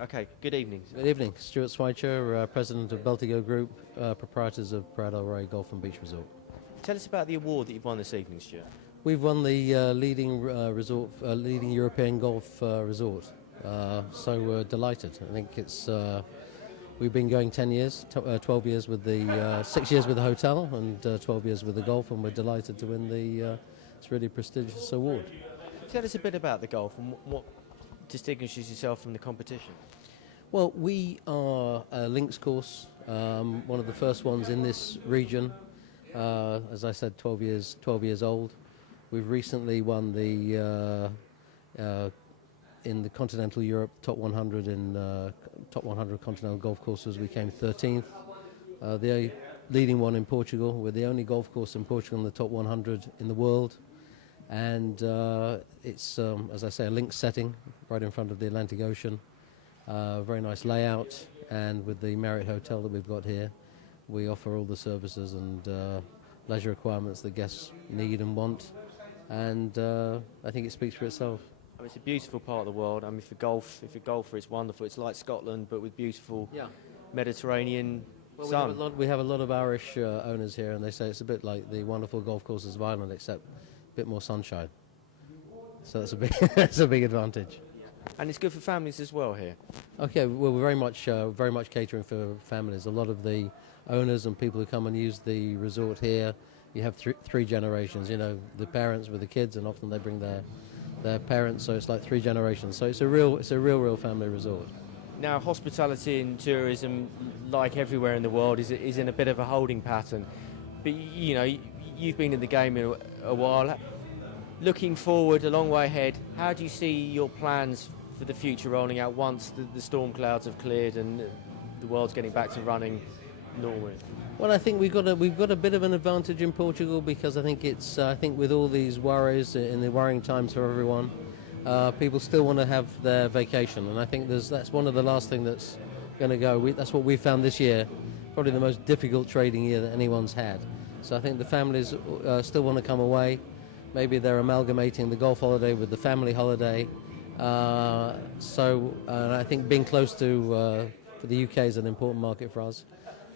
Okay, good evening. Good evening. Stuart Swycher, President of Beltigo Group, proprietors of Praia Golf and Beach Resort. Tell us about the award that you've won this evening, Stuart. We've won the leading European golf resort, so we're delighted. I think we've been going 10 years, 12 years with the 6 years with the hotel and 12 years with the golf, and we're delighted to win this really prestigious award. Tell us a bit about the golf and what distinguishes yourself from the competition. Well, we are a links course, one of the first ones in this region. As I said, 12 years old. We've recently won the in the continental Europe top 100 top 100 continental golf courses. We came 13th. The leading one in Portugal. We're the only golf course in Portugal in the top 100 in the world. And it's, as I say, a links setting right in front of the Atlantic Ocean. Very nice layout, and with the Marriott hotel that we've got here, we offer all the services and leisure requirements that guests need and want. And I think it speaks for itself. I mean, it's a beautiful part of the world. I mean, if you're a golfer, it's wonderful. It's like Scotland, but with beautiful Mediterranean sun. We have a lot of Irish owners here, and they say it's a bit like the wonderful golf courses of Ireland, except bit more sunshine, so that's a big that's a big advantage. And it's good for families as well here. Okay, well, we're very much catering for families. A lot of the owners and people who come and use the resort here, you have three generations. You know, the parents with the kids, and often they bring their parents. So it's like three generations. So it's a real family resort. Now, hospitality and tourism, like everywhere in the world, is in a bit of a holding pattern. But you know, you've been in the game in a while. Looking forward, a long way ahead, how do you see your plans for the future rolling out once the storm clouds have cleared and the world's getting back to running normally? Well, I think we've got a bit of an advantage in Portugal, because I think with all these worries in the worrying times for everyone, people still want to have their vacation, and I think that's one of the last thing that's going to go. That's what we found this year, probably the most difficult trading year that anyone's had. So I think the families still want to come away. Maybe they're amalgamating the golf holiday with the family holiday. So I think being close to for the UK is an important market for us.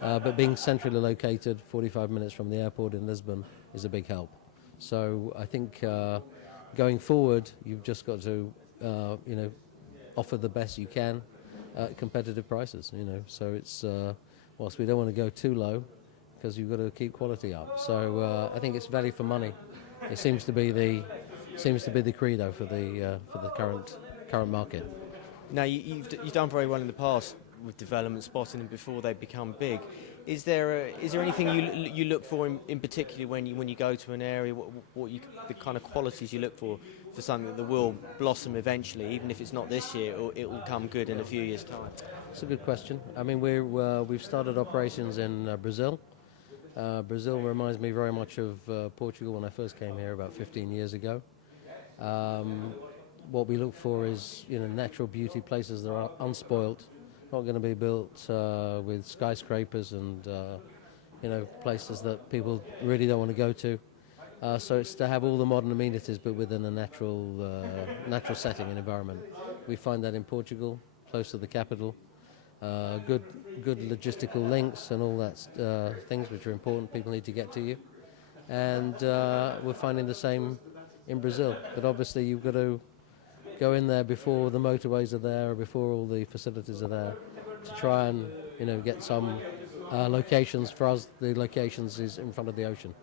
But being centrally located, 45 minutes from the airport in Lisbon, is a big help. So I think going forward, you've just got to offer the best you can at competitive prices. So it's whilst we don't want to go too low, because you've got to keep quality up. So I think it's value for money. It seems to be the credo for the current market. Now, you've done very well in the past with development, spotting them before they become big. Is there anything you look for in particular when you go to an area? The kind of qualities you look for something that will blossom eventually, even if it's not this year, or it will come good in a few years' time? It's a good question. I mean, we've started operations in Brazil. Brazil reminds me very much of Portugal when I first came here about 15 years ago. What we look for is natural beauty, places that are unspoilt, not going to be built with skyscrapers and places that people really don't want to go to. So it's to have all the modern amenities, but within a natural setting and environment. We find that in Portugal, close to the capital. Good logistical links and all that things which are important. People need to get to you, and we're finding the same in Brazil. But obviously, you've got to go in there before the motorways are there, or before all the facilities are there, to try and get some locations. For us, the locations is in front of the ocean,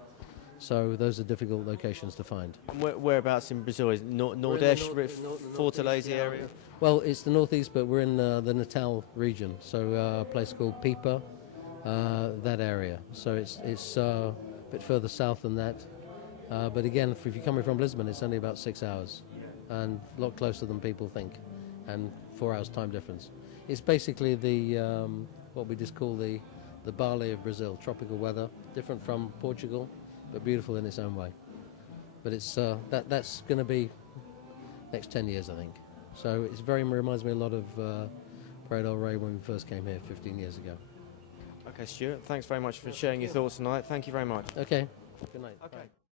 so those are difficult locations to find. Whereabouts in Brazil? Is Nordeste, Fortaleza area? Well, it's the northeast, but we're in the Natal region, so a place called Pipa, that area. So it's a bit further south than that. But again, if you're coming from Lisbon, it's only about 6 hours, and a lot closer than people think, and 4 hours time difference. It's basically what we just call the Bali of Brazil, tropical weather, different from Portugal, but beautiful in its own way. But it's that's going to be next 10 years, I think. So it reminds me a lot of Praia del Rey when we first came here 15 years ago. Okay, Stuart, thanks very much for sharing your thoughts tonight. Thank you very much. Okay, good night. Okay. Bye.